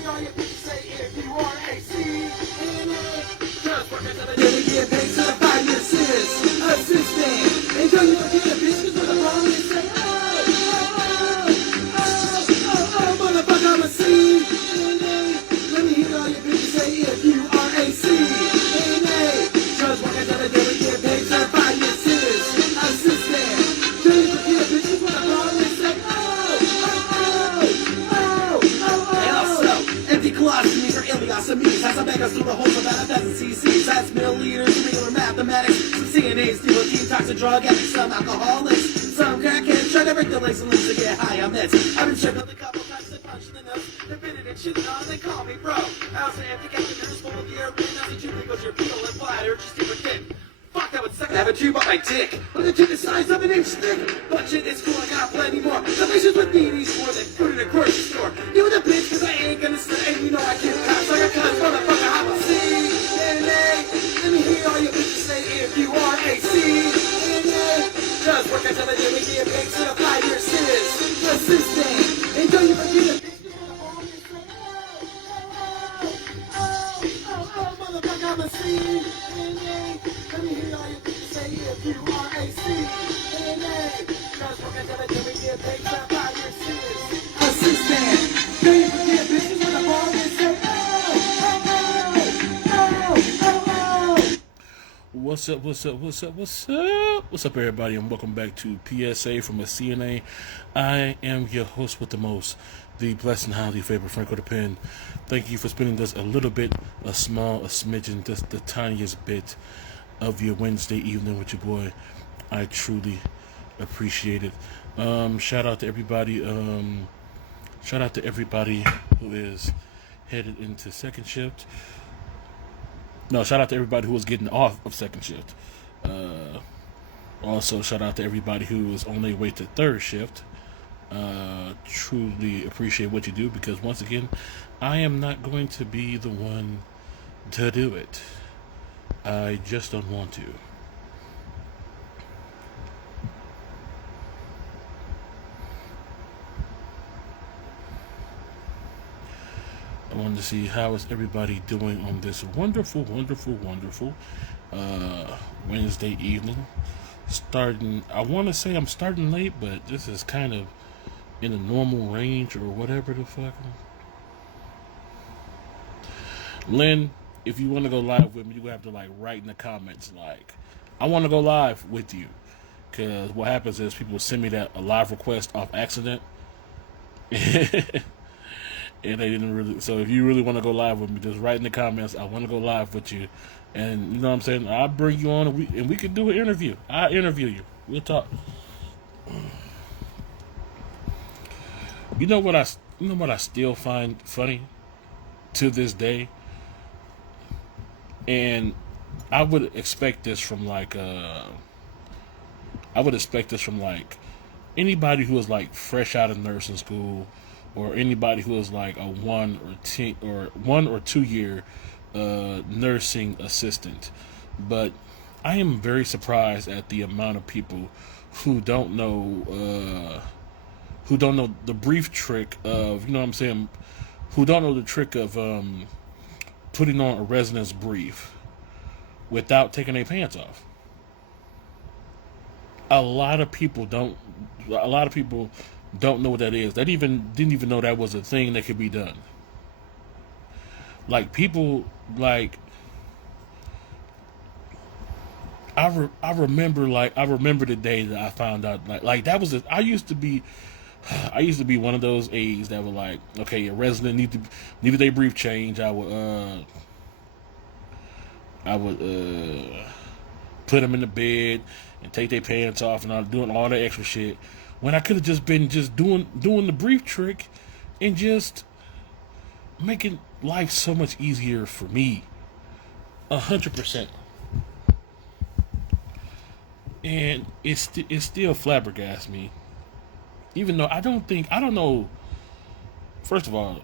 hear all your bitches say if you are a CNA. Just work until the day we get paid to the 5-year assistant. And don't you know get a bitch with the wrong and say, motherfucker, I'm a CNA. Let me hear all your bitches say if you are a CNA. Just work until the day we get paid to the 5-year assistant. Don't you know get a bitch with the wrong and say, and also, empty colostomies or ileostomies. Has a bag us through the holes of about 1,000 cc's. That's milliliters, regular mathematics. Some CNAs deal with detox and drug addicts. Some alcoholics, some crackheads. Try to break the legs and limbs to get high on meds. I've been shook up a couple times and punched in the nose. They've been in and shitting on, they call me bro. I also empty catheters full of urine. Nothing too big goes your peel and bladder. Just keep it thin. Fuck, that would suck to have a tube on my dick. Look at you the size of an inch thick. But shit, it's cool, I got plenty more. The patients with me needs more than food in a grocery store. You the bitch, cause I ain't gonna stay. And you know I can't pass like a cuss, motherfucker, I'm a CNA. Let me hear all your bitches say if you are a CNA. Just work until the day we get paid to the 5-year assistant. And don't you forget a bitch, motherfucker, I'm a CNA. Let me hear all your bitches say if you are a CNA. Just work until the day we get paid to the 5-year assistant. Don't you forget bitches with the ball and say, What's up, what's up, what's up, what's up? What's up, everybody, and welcome back to PSA from a CNA. I am your host with the most, the blessed and highly favored Franko the Pen. Thank you for spending just a little bit, a smidgen, just the tiniest bit of your Wednesday evening with your boy. I truly appreciate it. Shout out to everybody. Shout out to everybody who is headed into second shift. No, shout out to everybody who was getting off of second shift. Also, shout out to everybody who is on their way to third shift. Truly appreciate what you do, because once again, I am not going to be the one to do it. I just don't want to. I wanted to see how is everybody doing on this wonderful Wednesday evening. I want to say I'm starting late, but this is kind of in a normal range or whatever the fuck. Lynn, if you want to go live with me, you have to write in the comments I want to go live with you, because what happens is people send me a live request off accident. And they didn't really. So if you really want to go live with me, just write in the comments, I want to go live with you. And you know what I'm saying? I'll bring you on and we can do an interview. I'll interview you. We'll talk. You know what I still find funny to this day? And I would expect this from anybody who is fresh out of nursing school, or anybody who is a 1 or 2 year nursing assistant. But I am very surprised at the amount of people who don't know the brief trick of, you know what I'm saying, who don't know the trick of putting on a residence brief without taking their pants off. A lot of people don't know what that is. That didn't even know that was a thing that could be done. I remember the day that I found out that was I used to be one of those aides that were okay, a resident needed their brief change. I would put them in the bed and take their pants off, and I was doing all that extra shit, when I could have just been doing the brief trick and just making life so much easier for me. 100%. And it still flabbergasts me. Even though I don't know. First of all,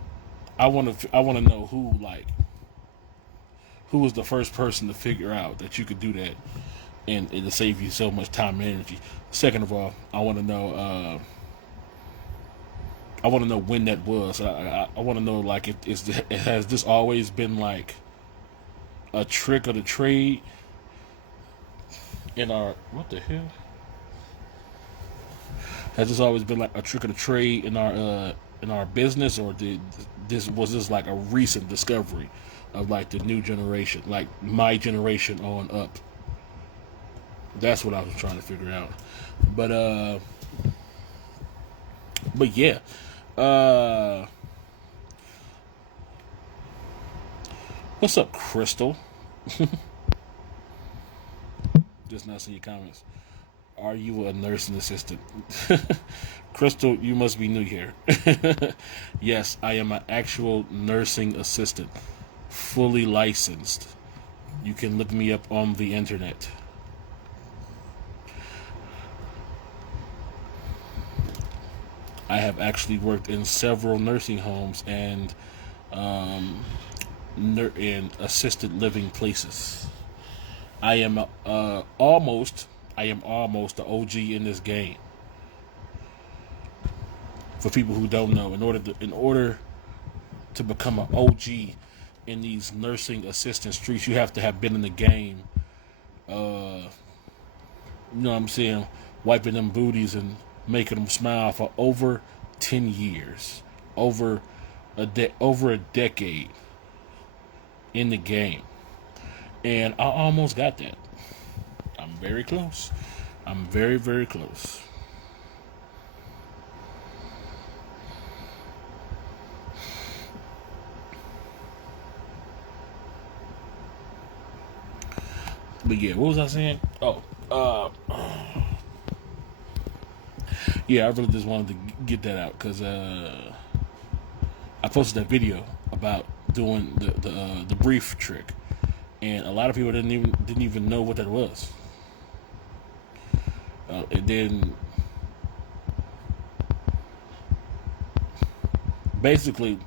I want to know who was the first person to figure out that you could do that, and it'll save you so much time and energy. Second of all, I want to know I want to know when that was. I want to know, like, has this always been like a trick of the trade in our, what the hell? Has this always been like a trick of the trade in our business, or was this like a recent discovery of like the new generation, like my generation on up? That's what I was trying to figure out. But yeah. What's up, Crystal? Just not seeing your comments. Are you a nursing assistant? Crystal, you must be new here. Yes, I am an actual nursing assistant, fully licensed. You can look me up on the internet. I have actually worked in several nursing homes and in assisted living places. I am almost the OG in this game. For people who don't know, in order to become an OG in these nursing assistant streets, you have to have been in the game. You know what I'm saying? Wiping them booties and making them smile for over 10 years, over a decade in the game, and I almost got that. I'm very close. I'm very, very close. But yeah, what was I saying? Yeah, I really just wanted to get that out because I posted that video about doing the brief trick, and a lot of people didn't even know what that was. And then basically,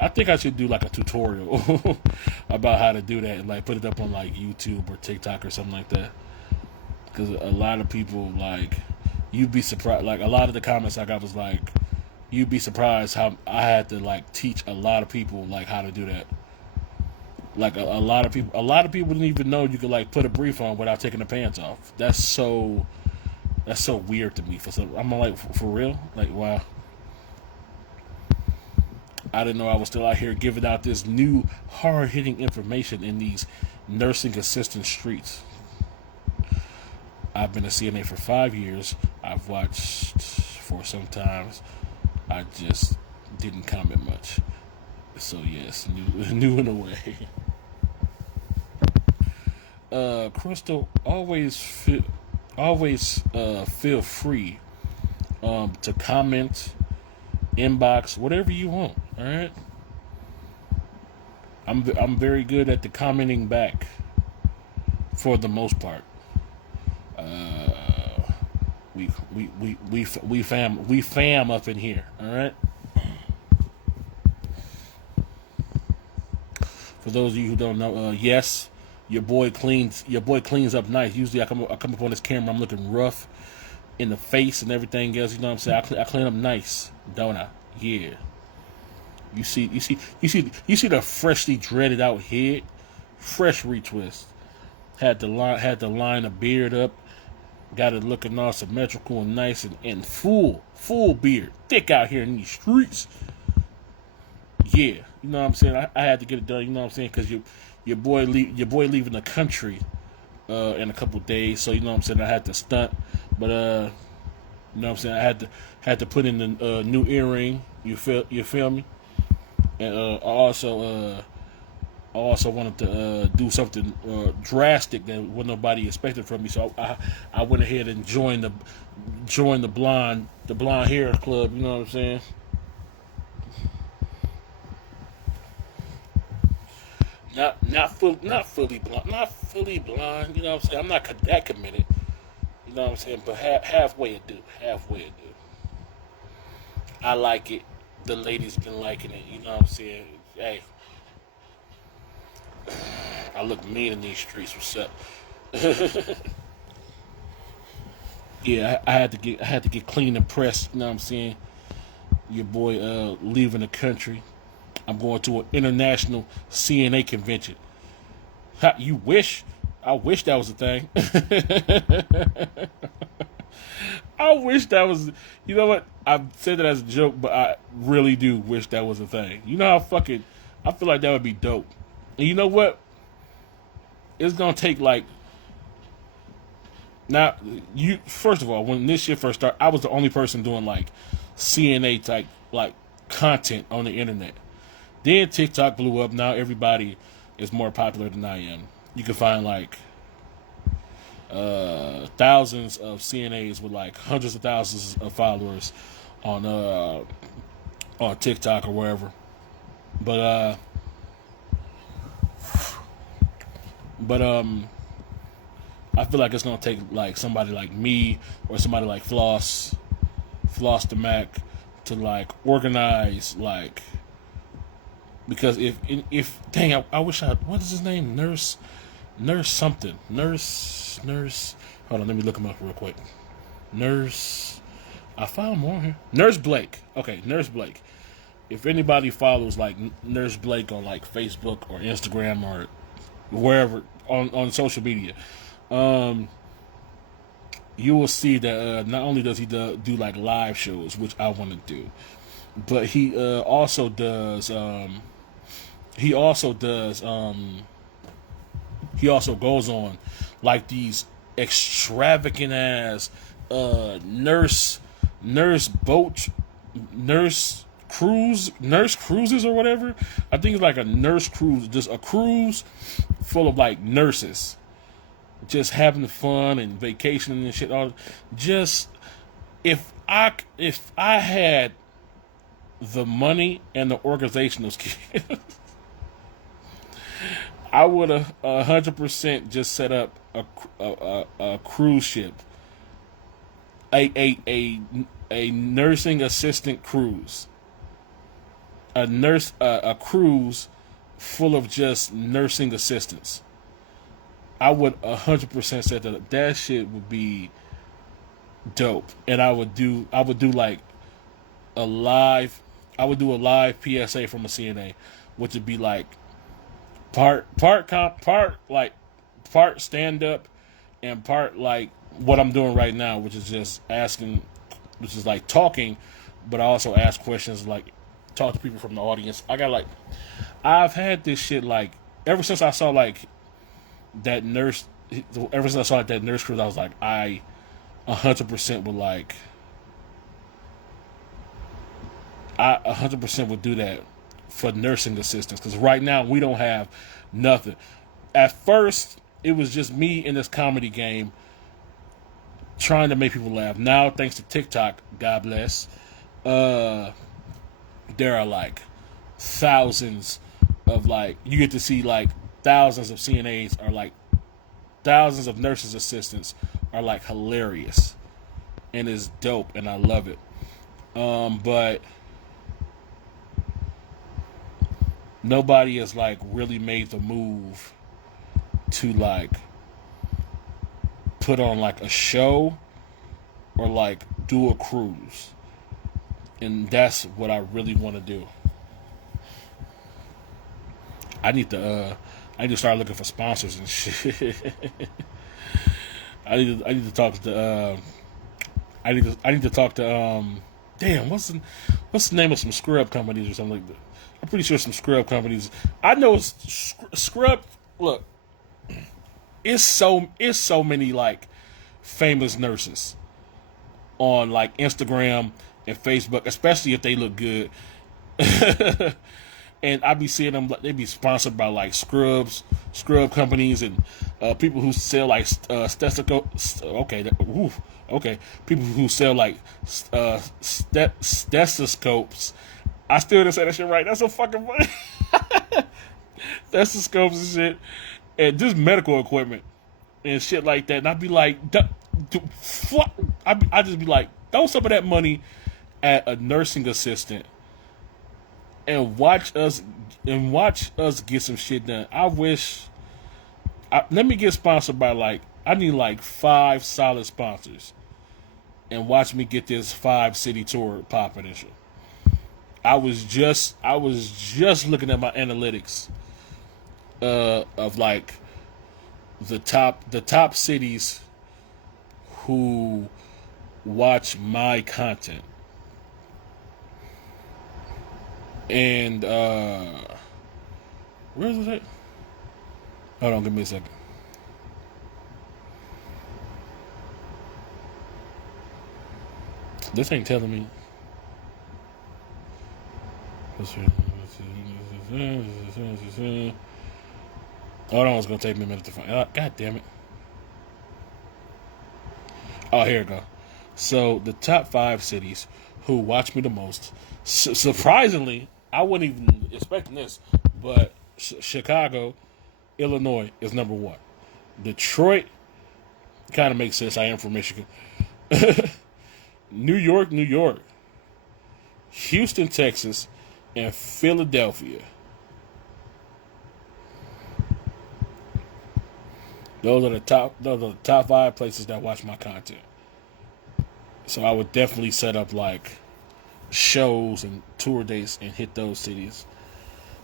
I think I should do like a tutorial about how to do that and like put it up on like YouTube or TikTok or something like that. Because a lot of people, like, you'd be surprised. Like, a lot of the comments I got was like, you'd be surprised how I had to like teach a lot of people like how to do that. Like a lot of people didn't even know you could like put a brief on without taking the pants off. That's so weird to me. I'm like, for real? Like, wow. I didn't know I was still out here giving out this new hard-hitting information in these nursing assistant streets. I've been a CNA for 5 years. I've watched for some times. I just didn't comment much. So yes, new in a way. Crystal, always feel free to comment, inbox, whatever you want. All right. I'm very good at the commenting back, for the most part. We fam up in here. All right. For those of you who don't know, yes, your boy cleans up nice. Usually I come up on this camera, I'm looking rough in the face and everything else. You know what I'm saying? I clean up nice, don't I? Yeah. You see the freshly dreaded out head, fresh retwist. Had to line a beard up, got it looking all symmetrical and nice and full beard, thick out here in these streets. Yeah, you know what I'm saying. I had to get it done. You know what I'm saying, because your boy leaving the country in a couple days, so you know what I'm saying. I had to stunt, but you know what I'm saying. I had to put in the new earring. You feel me? And I also wanted to do something drastic that what nobody expected from me. So I went ahead and joined the blonde hair club. You know what I'm saying? Not fully blonde. You know what I'm saying? I'm not that committed. You know what I'm saying? But halfway it do. I like it. The ladies been liking it. You know what I'm saying? Hey, I look mean in these streets. What's up? Yeah, I had to get clean and pressed. You know what I'm saying? Your boy leaving the country. I'm going to an international CNA convention. You wish? I wish that was a thing. I wish that was. You know what? I said that as a joke, but I really do wish that was a thing. You know how fucking. I feel like that would be dope. And you know what? It's gonna take like. Now, you first of all, when this shit first started, I was the only person doing like CNA type like content on the internet. Then TikTok blew up. Now everybody is more popular than I am. You can find like thousands of CNAs with like hundreds of thousands of followers on TikTok or wherever. But I feel like it's gonna take like somebody like me or somebody like Floss the Mac to like organize like, because if dang, I wish what is his name, nurse something, nurse hold on, let me look him up real quick. I found more here. Nurse Blake. Okay, Nurse Blake. If anybody follows like Nurse Blake on like Facebook or Instagram or wherever on social media, you will see that not only does he do like live shows, which I want to do, but he also goes on like these extravagant ass nurse cruises or whatever. I think it's like a nurse cruise, just a cruise full of like nurses just having fun and vacationing and shit. All just if I had the money and the organizational skills, I would have 100% just set up a cruise ship, a nursing assistant cruise, a cruise full of just nursing assistants. I would 100% say that shit would be dope, and I would do like a live PSA from a CNA, which would be like part stand up and part like what I'm doing right now, which is just asking, which is like talking, but I also ask questions, like talk to people from the audience. I've had this shit like ever since I saw like that nurse. Ever since I saw that nurse cruise, I was like, I 100% would like. I 100% would do that for nursing assistants, because right now we don't have nothing. At first, it was just me in this comedy game trying to make people laugh. Now, thanks to TikTok, God bless, there are like thousands of like, you get to see like thousands of CNAs are like, thousands of nurses assistants are like hilarious, and it's dope, and I love it. But nobody has like really made the move to like put on like a show or like do a cruise, and that's what I really want to do. I need to start looking for sponsors and shit. I need to talk to I need to talk to damn, what's the name of some scrub companies or something like that? I'm pretty sure some scrub companies. I know it's scrub. Look, it's so many like famous nurses on like Instagram and Facebook, especially if they look good. And I be seeing them, they be sponsored by like scrub companies and people who sell like stethoscopes. Okay, people who sell like stethoscopes. I still didn't say that shit right. That's so fucking funny. Stethoscopes and shit, and just medical equipment and shit like that. And I'd be like, I just be like, throw some of that money at a nursing assistant and watch us get some shit done. Let me get sponsored by like, I need like 5 solid sponsors. and watch me get this 5-city tour popping and shit. I was just looking at my analytics of like the top cities who watch my content. And where is it? Hold on, give me a second. This ain't telling me. Hold on, it's gonna take me a minute to find. God damn it! Oh, here we go. So the top 5 cities who watch me the most. Surprisingly, I wasn't even expecting this, but Chicago, Illinois is number 1. Detroit kind of makes sense. I am from Michigan. New York, Houston, Texas, and Philadelphia. Those are the top 5 places that watch my content. So I would definitely set up like shows and tour dates and hit those cities.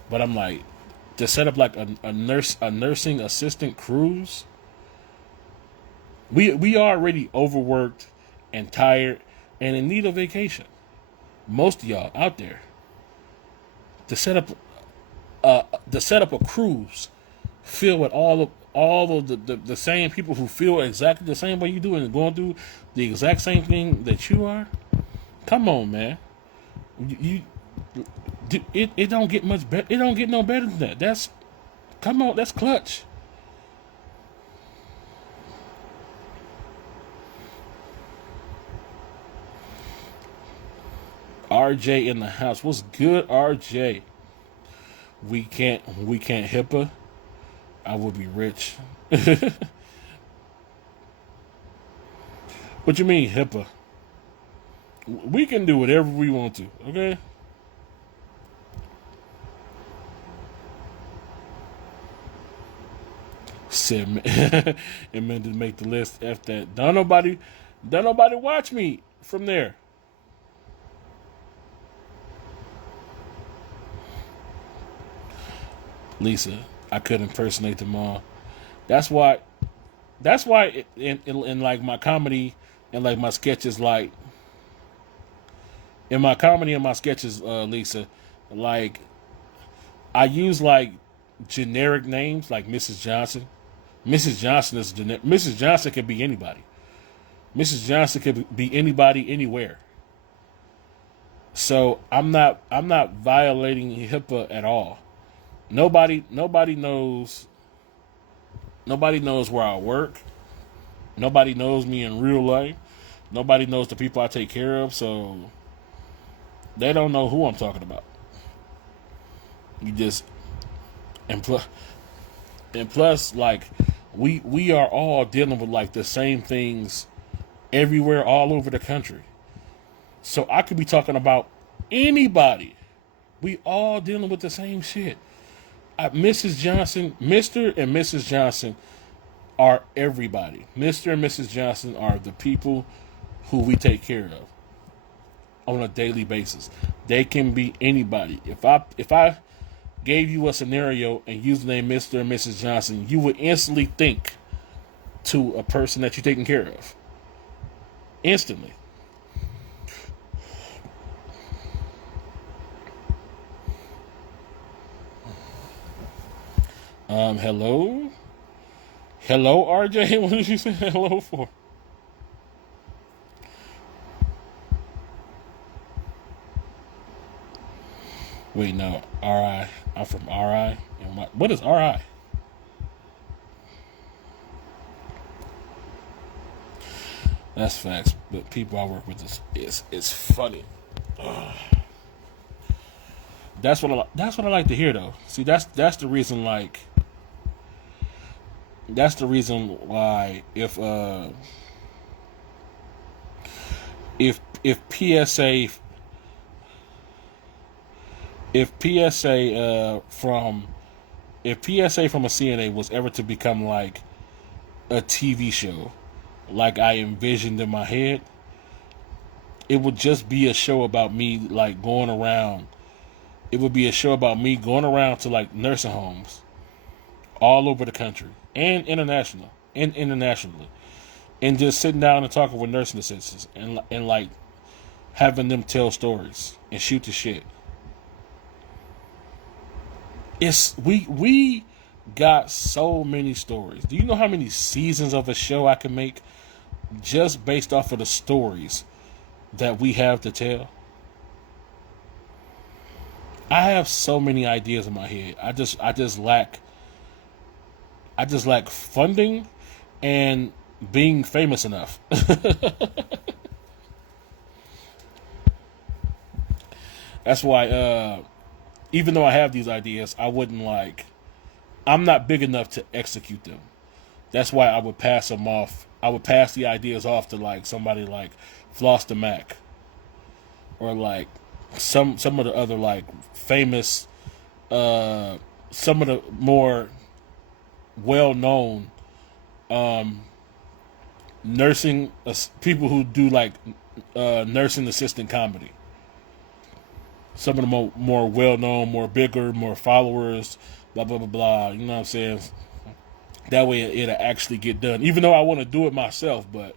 But I'm like, to set up like a nursing assistant cruise. We are already overworked and tired and in need of vacation. Most of y'all out there. To set up a cruise filled with all of the same people who feel exactly the same way you do and going through the exact same thing that you are. Come on, man. It don't get much better. It don't get no better than that. That's clutch. RJ in the house. What's good, RJ? We can't HIPAA. I would be rich. What you mean HIPAA? We can do whatever we want to, okay? Said it meant to make the list. F that. Don't nobody watch me from there. Lisa, I could impersonate them all. That's why in like my comedy and like my sketches, like in my comedy and my sketches, Lisa, like I use like generic names like Mrs. Johnson. Mrs. Johnson is generic. Mrs. Johnson can be anybody. Mrs. Johnson could be anybody anywhere. So I'm not violating HIPAA at all. Nobody knows where I work. Nobody knows me in real life. Nobody knows the people I take care of, so they don't know who I'm talking about. You just and plus like we are all dealing with like the same things everywhere all over the country. So I could be talking about anybody. We all dealing with the same shit. Mrs. Johnson, Mr. and Mrs. Johnson are everybody. Mr. and Mrs. Johnson are the people who we take care of on a daily basis. They can be anybody. If I gave you a scenario and used the name Mr. and Mrs. Johnson, you would instantly think to a person that you're taking care of. Instantly. Hello? Hello, RJ? What did you say hello for? Wait, no. RI. I'm from RI. What is RI? That's facts. But people I work with is funny. Ugh. That's what I like to hear though. See, that's the reason like. That's the reason why if PSA from a CNA was ever to become like a TV show, like I envisioned in my head, it would just be a show about me like going around. It would be a show about me going around to like nursing homes all over the country and internationally, and just sitting down and talking with nursing assistants and like having them tell stories and shoot the shit. We got so many stories. Do you know how many seasons of a show I can make just based off of the stories that we have to tell? I have so many ideas in my head. I just lack funding and being famous enough. That's why even though I have these ideas, I'm not big enough to execute them. That's why I would pass them off. I would pass the ideas off to like somebody like Floss the Mac, or like some of the other like famous, some of the more well-known nursing people who do like nursing assistant comedy. Some of the more well-known, more bigger, more followers, blah, blah, blah, blah. You know what I'm saying? That way it'll actually get done. Even though I want to do it myself, but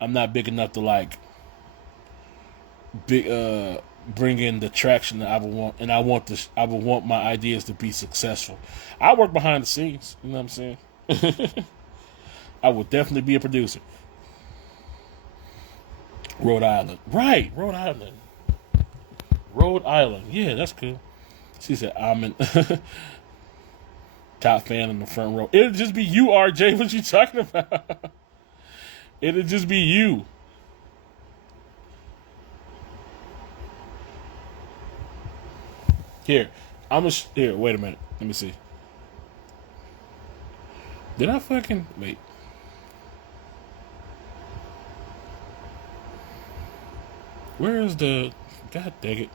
I'm not big enough to like bring in the traction that I would want. And I would want my ideas to be successful. I work behind the scenes. You know what I'm saying? I would definitely be a producer. Rhode Island. Right, Rhode Island. Rhode Island. Yeah, that's cool. She said, I'm in top fan in the front row. It'll just be you, RJ. What you talking about? It'll just be you. Here. Here, wait a minute. Let me see. Did I fucking... Wait. Where is the... God dang it.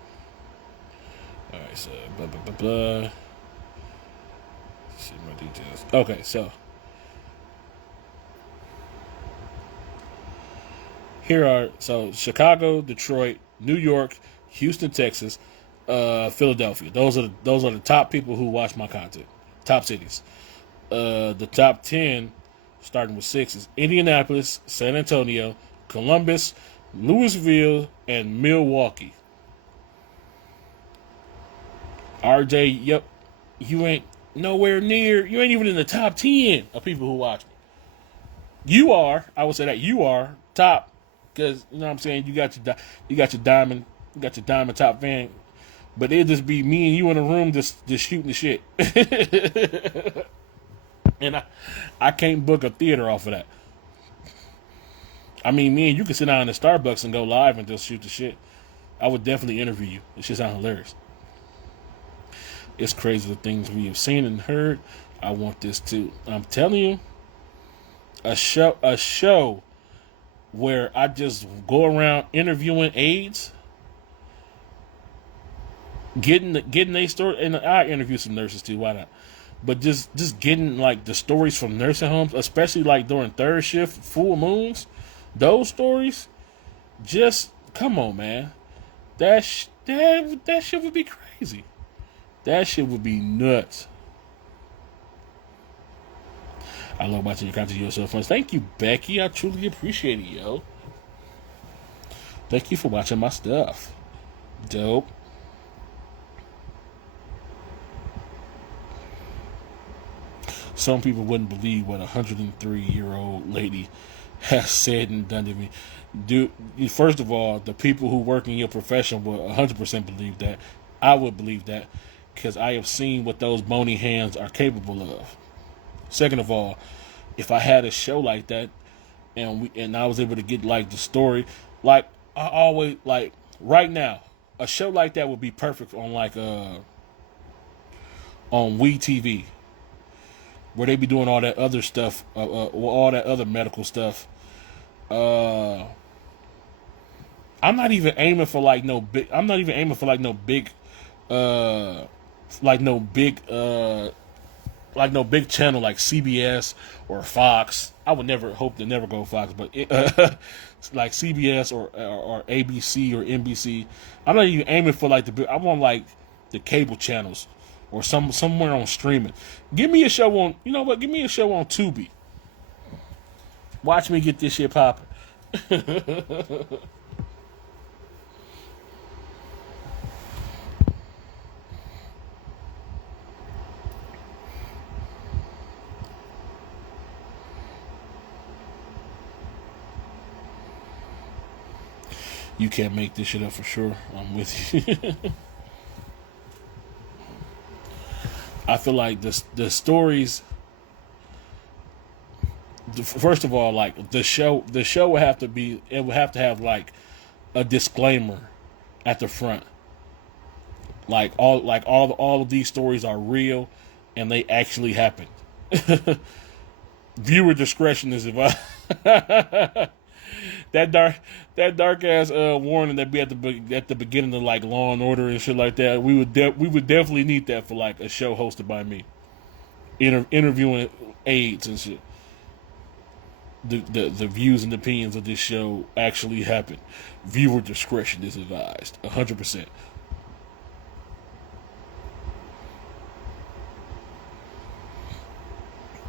Alright, so blah, blah, blah, blah. Let's see my details. Okay, so. Here are, so Chicago, Detroit, New York, Houston, Texas, Philadelphia. Those are the top people who watch my content. Top cities. The top 10, starting with 6, is Indianapolis, San Antonio, Columbus, Louisville, and Milwaukee. RJ, yep, you ain't nowhere near, you ain't even in the top 10 of people who watch me. You are, I would say that you are top, because, you know what I'm saying, you got your diamond top fan, but it'll just be me and you in a room just shooting the shit. And I can't book a theater off of that. I mean, me and you can sit down in Starbucks and go live and just shoot the shit. I would definitely interview you. It should sound hilarious. It's crazy the things we have seen and heard. I want this too. I'm telling you, a show where I just go around interviewing aides, getting their story, and I interview some nurses too. Why not? But just getting like the stories from nursing homes, especially like during third shift, full moons. Those stories, just come on, man. That shit would be crazy. That shit would be nuts. I love watching your content. You're so fun. Thank you, Becky. I truly appreciate it, yo. Thank you for watching my stuff. Dope. Some people wouldn't believe what a 103-year-old lady has said and done to me. Dude, first of all, the people who work in your profession will 100% believe that. I would believe that because I have seen what those bony hands are capable of. Second of all, if I had a show like that and I was able to get like the story, like I always like right now, a show like that would be perfect on like on WeTV, where they be doing all that other stuff, all that other medical stuff. I'm not even aiming for like no big. I'm not even aiming for like no big, like no big channel like CBS or Fox I would never hope to never go Fox, but like CBS or ABC or NBC. I'm not even aiming for like I want like the cable channels or somewhere on streaming. Give me a show on, you know what? Give me a show on Tubi. Watch me get this shit popping. You can't make this shit up for sure. I'm with you. I feel like the stories. First of all, like the show would have to be. It would have to have like a disclaimer at the front. All of these stories are real, and they actually happened. Viewer discretion is advised. That dark ass warning that be at the beginning of like Law and Order and shit like that. We would definitely need that for like a show hosted by me, interviewing aides and shit. The views and opinions of this show actually happened. Viewer discretion is advised. 100%.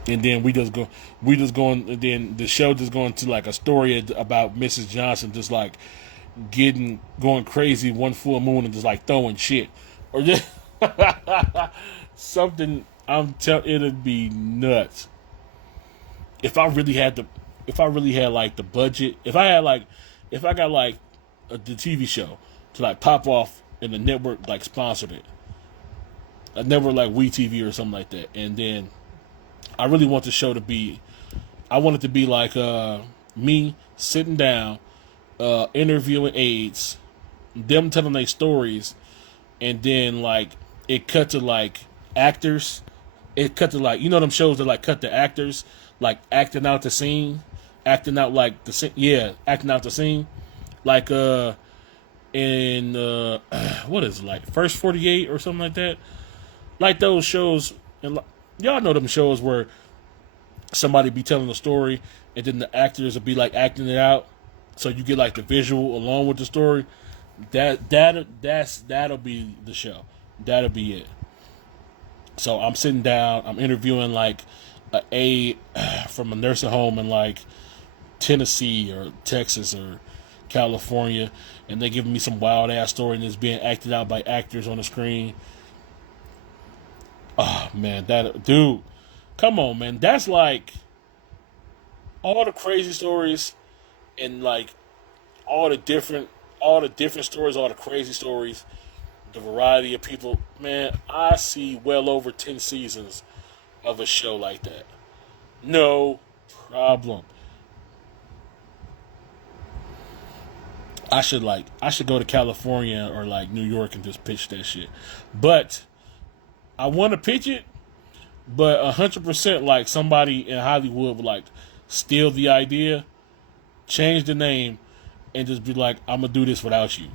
And then we just going, and then the show just going to like a story about Mrs. Johnson just like going crazy one full moon and just like throwing shit, or just something. It'd be nuts. If I really had like the budget, if I got like the TV show to like pop off and the network like sponsored it, a network like WeTV or something like that, and then I really want the show to be, I want it to be like me sitting down, interviewing aides, them telling their stories, and then like it cut to like actors. It cut to like, you know them shows that like cut the actors like acting out the scene, acting out like acting out the scene, like in what is it, like First 48 or something like that, like those shows. And y'all know them shows where somebody be telling a story and then the actors will be like acting it out, so you get like the visual along with the story. That'll be the show. That'll be it. So I'm sitting down, I'm interviewing like a aide from a nursing home in like Tennessee or Texas or California, and they giving me some wild ass story and it's being acted out by actors on the screen. Oh man, dude, come on, man. That's like all the crazy stories and like all the different stories, all the crazy stories, the variety of people. Man, I see well over 10 seasons of a show like that. No problem. I should go to California or like New York and just pitch that shit. But I want to pitch it, but 100% like somebody in Hollywood would like steal the idea, change the name, and just be like, I'm going to do this without you.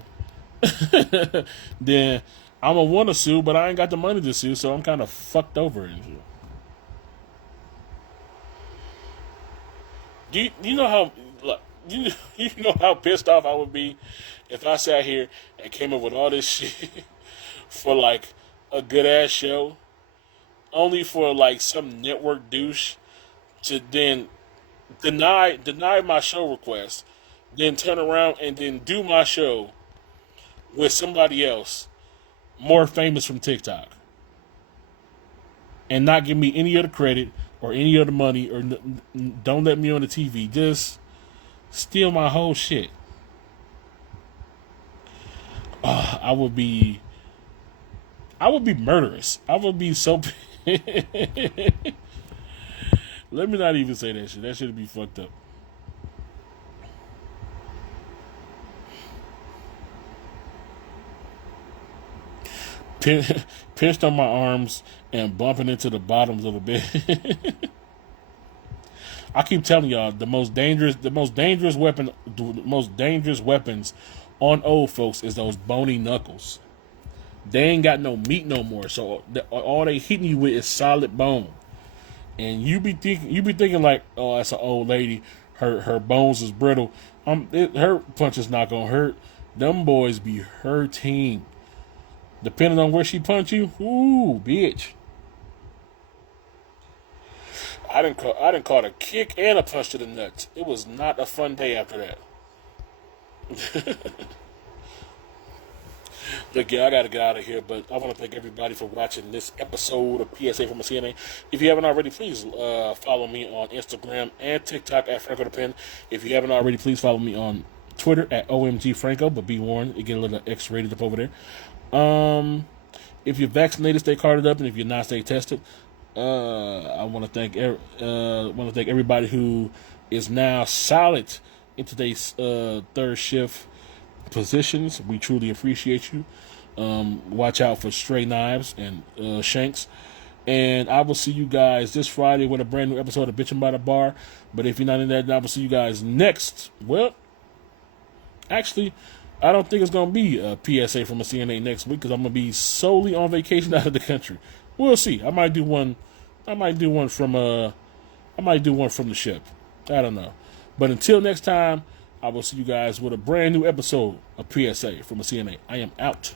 Then I'm going to want to sue, but I ain't got the money to sue, so I'm kind of fucked over it. Do you know how, like, you know how pissed off I would be if I sat here and came up with all this shit for like a good ass show, only for like some network douche to then deny my show request, then turn around and then do my show with somebody else more famous from TikTok and not give me any of the credit or any of the money, or don't let me on the TV, just steal my whole shit. I would be murderous. I would be so. Let me not even say that shit. That shit would be fucked up. Pinched on my arms and bumping into the bottoms of the bed. I keep telling y'all, the most dangerous weapons on old folks is those bony knuckles. They ain't got no meat no more, so all they hitting you with is solid bone. and you be thinking like, oh, that's an old lady. Her bones is brittle. Her punch is not gonna hurt. Them boys be hurting. Depending on where she punch you, ooh, bitch. I didn't caught a kick and a punch to the nuts. It was not a fun day after that. Look, yeah, I gotta get out of here, but I want to thank everybody for watching this episode of PSA from a CNA. If you haven't already, please follow me on Instagram and TikTok at Franko the Pen. If you haven't already, please follow me on Twitter at OMG Franko, but be warned, it get a little X-rated up over there. If you're vaccinated, stay carded up, and if you're not, stay tested. I want to thank everybody who is now solid in today's third shift positions. We truly appreciate you. Watch out for stray knives and shanks. And I will see you guys this Friday with a brand new episode of Bitchin' by the Bar. But if you're not in that, then I will see you guys next. Well, actually, I don't think it's going to be a PSA from a CNA next week because I'm going to be solely on vacation out of the country. We'll see. I might do one from the ship. I don't know. But until next time, I will see you guys with a brand new episode of PSA from a CNA. I am out.